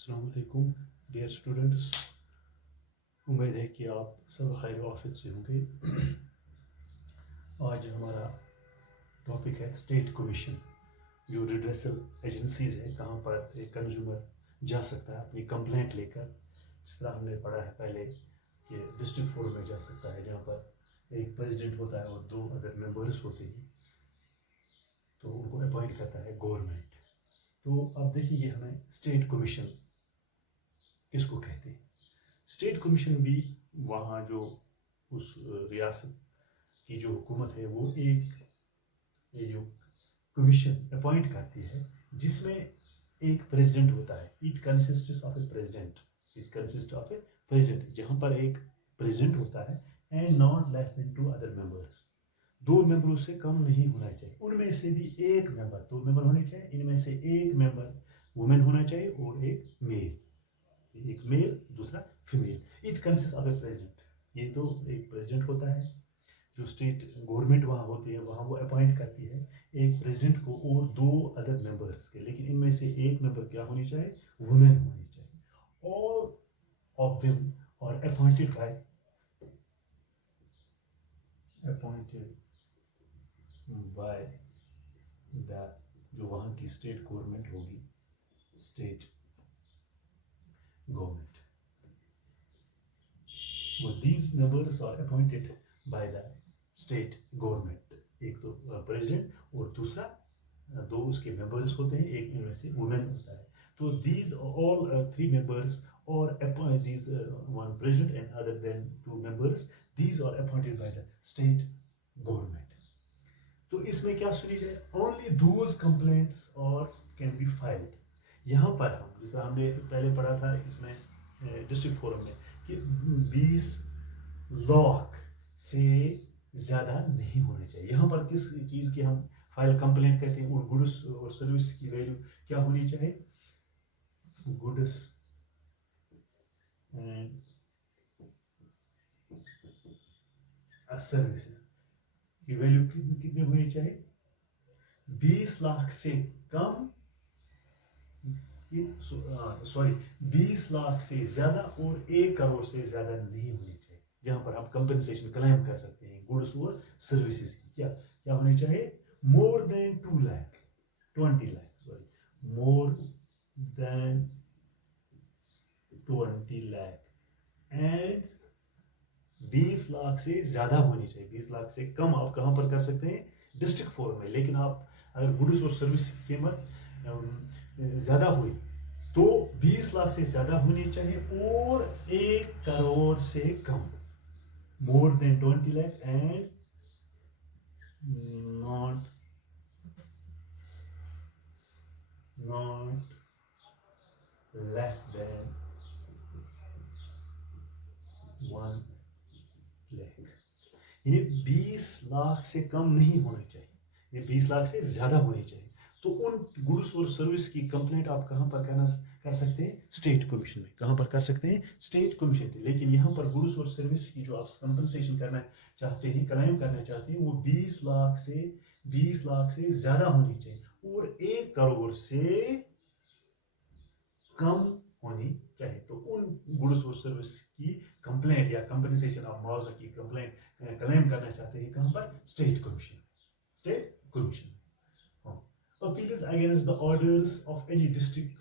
अस्सलाम वालेकुम dear students. उम्मीद है कि आप सब खैर आफियत से होंगे। आज हमारा टॉपिक है स्टेट कमीशन, जो रिड्रेसल एजेंसीज है, कहाँ पर एक कंज्यूमर जा सकता है अपनी कंप्लेंट लेकर। जिस तरह हमने पढ़ा है पहले कि डिस्ट्रिक्ट फोरम में जा सकता है, जहाँ पर एक प्रेसिडेंट होता है और 2 अदर मेंबर्स होते हैं, तो उनको अपॉइंट करता है गवर्नमेंट। तो अब देखिए हमें स्टेट कमीशन किसको कहते हैं। स्टेट कमीशन भी वहाँ जो उस रियासत की जो हुकूमत है वो एक ये जो कमीशन अपॉइंट करती है, जिसमें एक प्रेसिडेंट होता है। It consist of A president, it consist of A president, जहाँ पर एक प्रेसिडेंट होता है and not less then 2 other members. 2 मेंबरों से कम नहीं होना चाहिए। उनमें से भी एक मेंबर, 2 मेंबर होने चाहिए, इनमें से एक मेंबर वुमेन होना चाहिए और एक मेल, एक मेल दूसरा female. It consist of A president. ये तो एक प्रेसिडेंट होता है, जो स्टेट गवर्नमेंट वहाँ होती है, वहाँ वो अपॉइंट करती है एक प्रेसिडेंट को और 2 अदर मेंबर्स के। लेकिन इनमें से एक मेंबर क्या होनी चाहिए, वुमेन होनी चाहिए। ऑल ऑफ देम और अपॉइंटेड बाय द जो वहाँ की स्टेट गवर्नमेंट होगी, स्टेट गवर्नमेंट। वो these members are appointed by the state government। एक तो प्रेसिडेंट और दूसरा 2 उसके मेंबर्स होते हैं, एक इनमें से वुमेन होता है। तो these all 3 members or appoint these one president and other than 2 members, these are appointed by the state government। तो इसमें क्या सुनी जाए, only those complaints or can be filed। यहाँ पर हम जिस तरह हमने पहले पढ़ा था इसमें डिस्ट्रिक्ट फोरम में कि 20 लाख से ज़्यादा नहीं होना चाहिए। यहाँ पर किस चीज़ की हम फाइल कंप्लेंट करते हैं, और गुड्स और सर्विस की वैल्यू क्या होनी चाहिए, गुड्स एंड सर्विसेज की वैल्यू कितनी होनी चाहिए, 20 लाख से कम, सॉरी 20 लाख से ज़्यादा और 1 करोड़ से ज़्यादा नहीं होनी चाहिए। जहाँ पर हम कंपनसेशन क्लेम कर सकते हैं गुड्स और सर्विसेज की, क्या क्या होनी चाहिए, मोर than 20 lakh, sorry more than 20 lakh and 20 lakh से ज़्यादा होनी चाहिए। 20 लाख से कम आप कहाँ पर कर सकते हैं, डिस्ट्रिक्ट फोरम में। लेकिन आप अगर गुड्स और सर्विस की कीमत ज़्यादा हुई तो 20 लाख से ज़्यादा होनी चाहिए और 1 करोड़ से कम, more than 20 lakh and not less than 1 lakh. यानी 20 लाख से कम नहीं होना चाहिए, ये 20 लाख से ज़्यादा होनी चाहिए। तो उन गुड्स और सर्विस की कंप्लेंट आप कहाँ पर कर सकते हैं, स्टेट कमीशन में। कहाँ पर कर सकते हैं, स्टेट कमीशन में। लेकिन यहाँ पर गुड्स और सर्विस की जो आप कंपनसेशन करना चाहते हैं, क्लेम करना चाहते हैं, वो 20 लाख से ज़्यादा होनी चाहिए और 1 करोड़ से कम होनी चाहिए। तो उन गुड्स और सर्विस की कंप्लेंट या कंपनसेशन आप मुआवजा की कंप्लेंट क्लेम करना चाहते हैं, कहाँ पर, state commission, state commission. Appeals against the orders of any district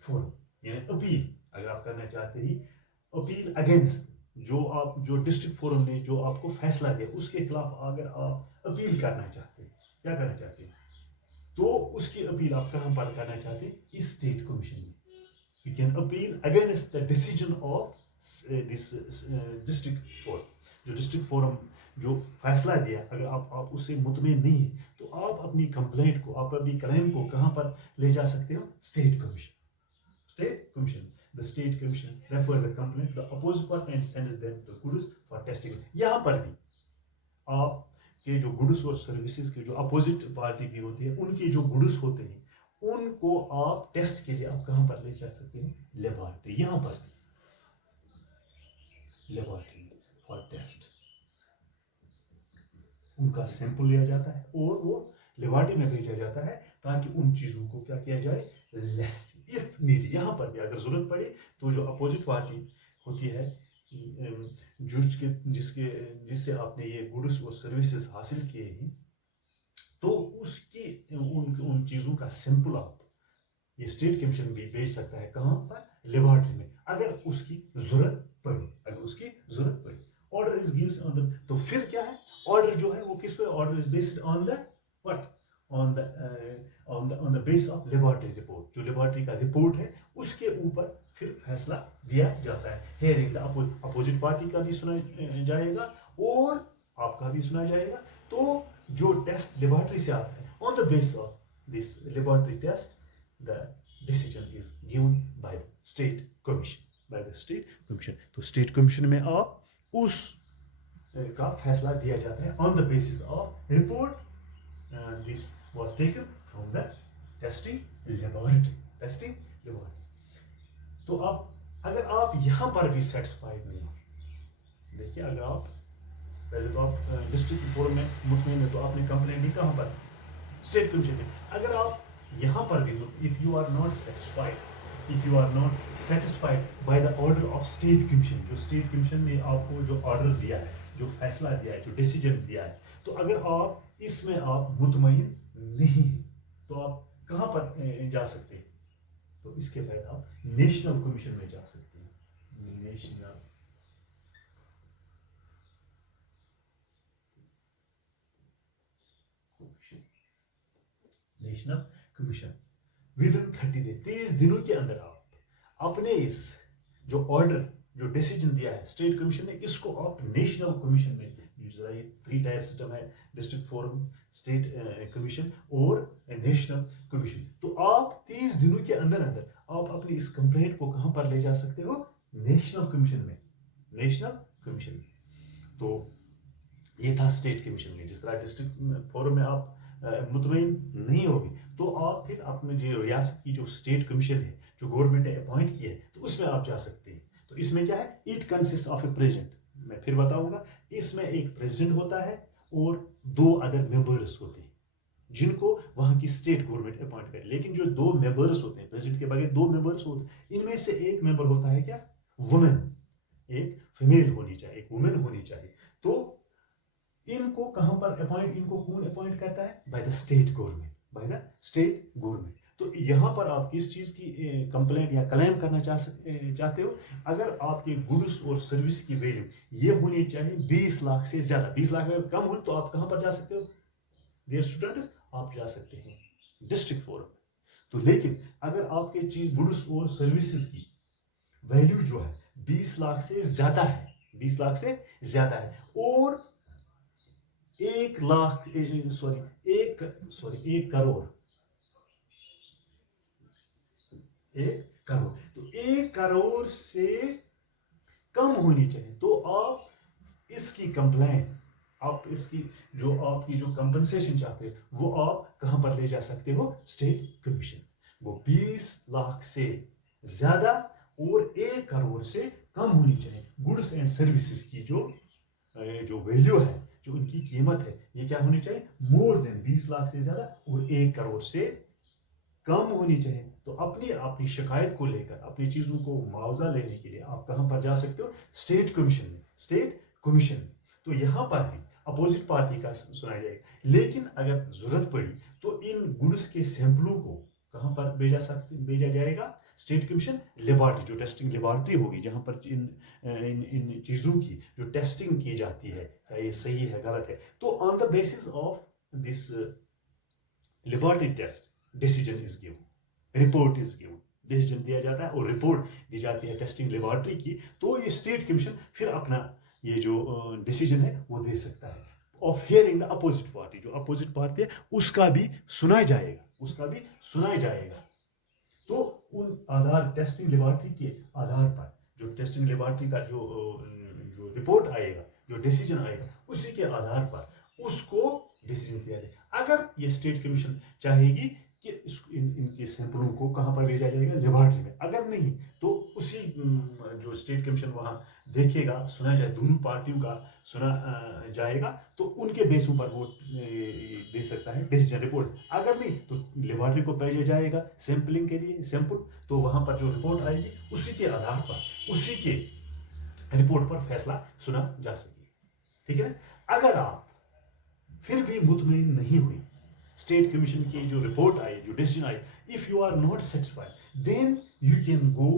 forum, यानी अपील अगर आप करना चाहते हैं, अपील अगेंस्ट जो डिस्ट्रिक्ट फोरम ने जो आपको फैसला दिया उसके खिलाफ अगर आप अपील करना चाहते हैं, क्या करना चाहते हैं, तो उसकी अपील आप कहाँ पर करना चाहते हैं, इस स्टेट कमीशन में। You can appeal against the decision of this district forum. जो डिस्ट्रिक्ट फोरम जो फैसला दिया, अगर आप उससे मुतमिन नहीं है, तो आप अपनी कंप्लेंट को, आप अपनी क्लेम को कहाँ पर ले जा सकते हो, state commission. State commission, the state commission refer the complaint the opposite party and sends them to goods for testing. यहाँ पर भी आप के जो गुड्स और सर्विसेज के जो अपोजिट पार्टी भी होती है, उनके जो गुड्स होते हैं उनको आप टेस्ट के लिए आप कहाँ पर ले जा सकते हैं, लेबोरेटरी। यहाँ पर लेबोरेटरी फॉर टेस्ट, उनका सैंपल लिया जाता है और वो लेबोरेटरी में भेजा जाता है ताकि उन चीज़ों को क्या किया जाए, लेस इफ नीड। यहाँ पर भी अगर ज़रूरत पड़े तो जो अपोजिट पार्टी होती है, जिससे आपने ये गुड्स और सर्विसेज हासिल किए हैं, तो उसकी उन चीज़ों का सैंपल आप ये स्टेट कमीशन भी भेज सकता है, कहाँ पर, लेबोरेटरी में, अगर उसकी जरूरत पड़ी, अगर उसकी जरूरत पड़ी। Order is gives on the, तो फिर क्या है, ऑर्डर जो है वो किस पे, order is based on the what, on the base of laboratory report, जो लेबोरेटरी का रिपोर्ट है उसके ऊपर फिर फैसला दिया जाता है। हियरिंग द अपोजिट पार्टी का भी सुना जाएगा और आपका भी सुना जाएगा। तो जो टेस्ट लेबोरेटरी से आता है, on the base of this laboratory test the decision is given by the state commission, by the state commission। तो state commission में आप उस का फैसला दिया जाता है on the basis of report, this was taken from the testing laboratory। तो अब अगर आप यहाँ पर भी सेटिस्फाइड नहीं हो, देखिए अगर आप पहले तो आप डिस्ट्रिक्ट फोरम में मुतमईन है, तो आपने कंप्लेंट दी कहाँ पर, स्टेट कमीशन में। अगर आप यहाँ पर भी, if you are not satisfied by the order of state commission, जो स्टेट कमीशन ने आपको जो ऑर्डर दिया है, जो फैसला दिया है, जो डिसीजन दिया है, तो अगर आप इसमें आप मुतमईन नहीं हैं, तो आप कहाँ पर जा सकते हैं, तो इसके बाद आप नेशनल कमीशन में जा सकते हैं। National commission with in 30 days, 30 दिनों के अंदर आप अपने इस जो ऑर्डर, जो डिसीजन दिया है स्टेट कमीशन ने, इसको आप नेशनल कमीशन में, जरा ये 3 टायर सिस्टम है, डिस्ट्रिक्ट फोरम, स्टेट कमीशन और नेशनल कमीशन, तो आप 30 दिनों के अंदर अंदर आप अपनी इस कंप्लेंट को कहां पर ले जा सकते हो, नेशनल कमीशन में, नेशनल कमीशन में। तो ये था स्टेट कमीशन में। जिस तरह डिस्ट्रिक्ट फोरम में आप मुतमईन नहीं होगी, तो आप फिर अपने जो रियासत की जो स्टेट कमीशन है, जो गवर्नमेंट ने अपॉइंट की है, तो उसमें आप जा सकते हैं। तो इसमें क्या है, it consist of A president, मैं फिर बताऊंगा, इसमें एक प्रेसिडेंट होता है और 2 अदर मेंबर्स होते हैं, जिनको वहां की स्टेट गवर्नमेंट अपॉइंट करे। लेकिन जो 2 मेंबर्स होते हैं, प्रेसिडेंट के बगैर 2 मेंबर्स होते हैं, इनमें से एक मेंबर होता है क्या, वुमेन, एक फीमेल होनी चाहिए, एक वुमेन होनी चाहिए। तो इनको कहां पर अपॉइंट, इनको कौन अपॉइंट करता है, by the state government, by the state government. तो यहां पर आप किस चीज की कंप्लेंट या क्लेम करना चाहते हो, अगर आपके गुड्स और सर्विस की वैल्यू ये होनी चाहिए 20 लाख से ज्यादा, 20 लाख अगर कम हो तो आप कहां पर जा सकते हो, डियर स्टूडेंट्स, आप जा सकते हैं डिस्ट्रिक्ट फोरम। तो लेकिन अगर आपके चीज गुड्स और सर्विसेज की वैल्यू जो है 20 लाख से ज्यादा है, 20 लाख से ज्यादा है, और 1 लाख सॉरी 1 करोड़, 1 करोड़, तो 1 करोड़ से कम होनी चाहिए, तो आप इसकी कंप्लेंट, आप इसकी जो आपकी जो कंपनसेशन चाहते हो, वो आप कहां पर ले जा सकते हो, स्टेट कमीशन। वो 20 लाख से ज्यादा और 1 करोड़ से कम होनी चाहिए। गुड्स एंड सर्विसेज की जो वैल्यू है, जो उनकी कीमत है, ये क्या होनी चाहिए, मोर देन 20 लाख से ज्यादा और 1 करोड़ से कम होनी चाहिए। तो अपनी शिकायत को लेकर, अपनी चीजों को मुआवजा लेने के लिए आप कहां पर जा सकते हो, स्टेट कमीशन में, स्टेट कमीशन में। तो यहां पर भी अपोजिट पार्टी का सुना जाएगा। लेकिन अगर जरूरत पड़ी तो इन गुड्स के सैंपलों को कहां पर भेजा जाएगा, स्टेट कमीशन लेबोरेटरी, जो टेस्टिंग लेबोरेटरी होगी, जहां पर इन चीजों की जो टेस्टिंग की जाती है ये सही है गलत है, तो on the basis of this laboratory test decision is given, report is given, decision दिया जाता है और रिपोर्ट दी जाती है टेस्टिंग लेबोरेटरी की। तो ये स्टेट कमीशन फिर अपना ये जो डिसीजन है वो दे सकता है। Of hearing the opposite party, जो अपोजिट पार्टी है उसका भी सुना जाएगा, उसका भी सुना जाएगा। तो उन आधार, टेस्टिंग लेबोरेटरी के आधार पर, जो टेस्टिंग लेबोरेटरी का जो रिपोर्ट आएगा, जो डिसीजन आएगा, उसी के आधार पर उसको डिसीजन दिया जाएगा। अगर ये स्टेट कमीशन चाहेगी कि इनके सैंपलों को कहां पर भेजा जाएगा, लेबोरेटरी में, अगर नहीं तो उसी जो स्टेट कमीशन वहाँ देखेगा, सुना जाए, दोनों पार्टियों का सुना जाएगा, तो उनके बेसों पर वो दे सकता है डिसीजन रिपोर्ट। अगर नहीं तो लेबोरेटरी को पहले जाएगा सैंपलिंग के लिए, सैंपल, तो वहाँ पर जो रिपोर्ट आएगी उसी के आधार पर, उसी के रिपोर्ट पर फैसला सुना जा सके। ठीक है ना। अगर आप फिर भी मुतमईन नहीं हुई, स्टेट कमीशन की जो रिपोर्ट आई, जो डिसीजन आई, if you are not satisfied, then you can go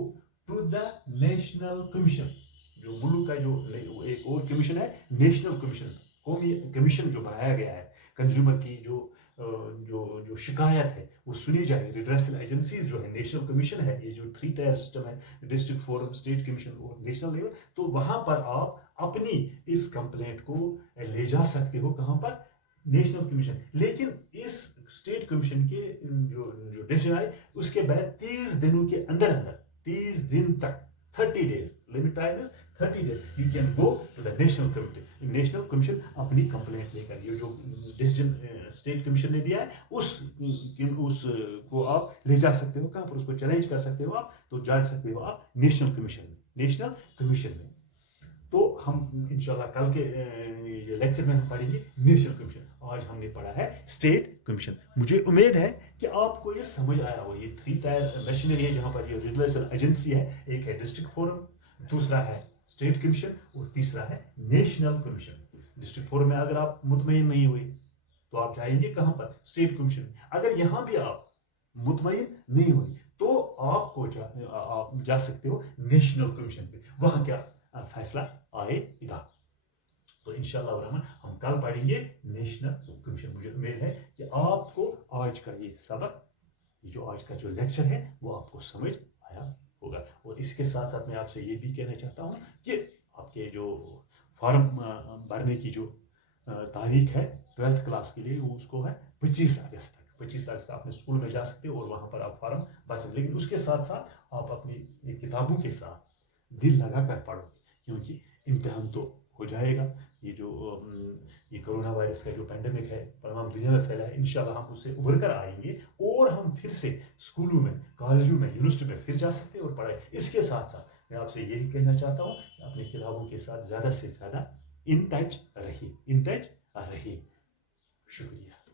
to the national commission. जो मुल्क का जो एक और कमीशन है, नेशनल कमीशन, कौमी कमीशन जो बनाया गया है, कंज्यूमर की जो जो जो शिकायत है वो सुनी जाए। रिड्रेसल एजेंसीज जो है, नेशनल कमीशन है, ये जो 3 टायर सिस्टम है, डिस्ट्रिक्ट फोरम, स्टेट कमीशन और नेशनल लेवल, तो वहां पर आप अपनी इस कंप्लेंट को ले जा सकते हो। कहां पर? National commission. लेकिन इस स्टेट कमीशन के जो जो डिसीजन आए उसके बाद 30 दिनों के अंदर अंदर, 30 दिन तक, 30 days, limit time is 30 days, you can go to the national committee. National commission अपनी कंप्लेंट लेकर, ये जो डिसीजन स्टेट कमीशन ने दिया है उस को आप ले जा सकते हो। कहां पर? उसको चैलेंज कर सकते हो आप, तो जा सकते हो आप नेशनल कमीशन में, नेशनल कमीशन में। तो हम इंशाल्लाह कल के लेक्चर में हम पढ़ेंगे नेशनल कमीशन। आज हमने पढ़ा है स्टेट कमीशन। मुझे उम्मीद है कि आपको ये समझ आया हो। ये 3 टायर मशीनरी है जहां पर ये रिड्रेसल एजेंसी है। एक है डिस्ट्रिक्ट फोरम, दूसरा है स्टेट कमीशन और तीसरा है नेशनल कमीशन। डिस्ट्रिक्ट फोरम में अगर आप मुतमईन नहीं हुए तो आप जाएंगे कहां पर? स्टेट कमीशन में। अगर यहां भी आप मुतमईन नहीं हुई तो आपको आप जा सकते हो नेशनल कमीशन पे, वहां क्या फैसला आएगा। तो इंशाल्लाह रहमान हम कल पढ़ेंगे नेशनल कमीशन। मुझे उम्मीद है कि आपको आज का ये सबक, ये जो आज का जो लेक्चर है वो आपको समझ आया होगा। और इसके साथ साथ मैं आपसे ये भी कहना चाहता हूँ कि आपके जो फॉर्म भरने की जो तारीख है 12th क्लास के लिए, वो उसको है 25 अगस्त तक। 25 अगस्त अपने स्कूल में जा सकते हो और वहाँ पर आप फॉर्म भर सकते। लेकिन उसके साथ साथ आप अपनी किताबों के साथ दिल लगा कर पढ़ो, क्योंकि इम्तिहान तो हो जाएगा। ये जो ये कोरोना वायरस का जो पेंडेमिक है तमाम दुनिया में फैला है, इंशाल्लाह हम उससे उभर कर आएंगे और हम फिर से स्कूलों में, कॉलेजों में, यूनिवर्सिटी में फिर जा सकते हैं और पढ़ाई। इसके साथ साथ मैं आपसे यही कहना चाहता हूँ कि अपनी किताबों के साथ ज़्यादा से ज़्यादा इन टच रहिए, इन टच रहिए। शुक्रिया।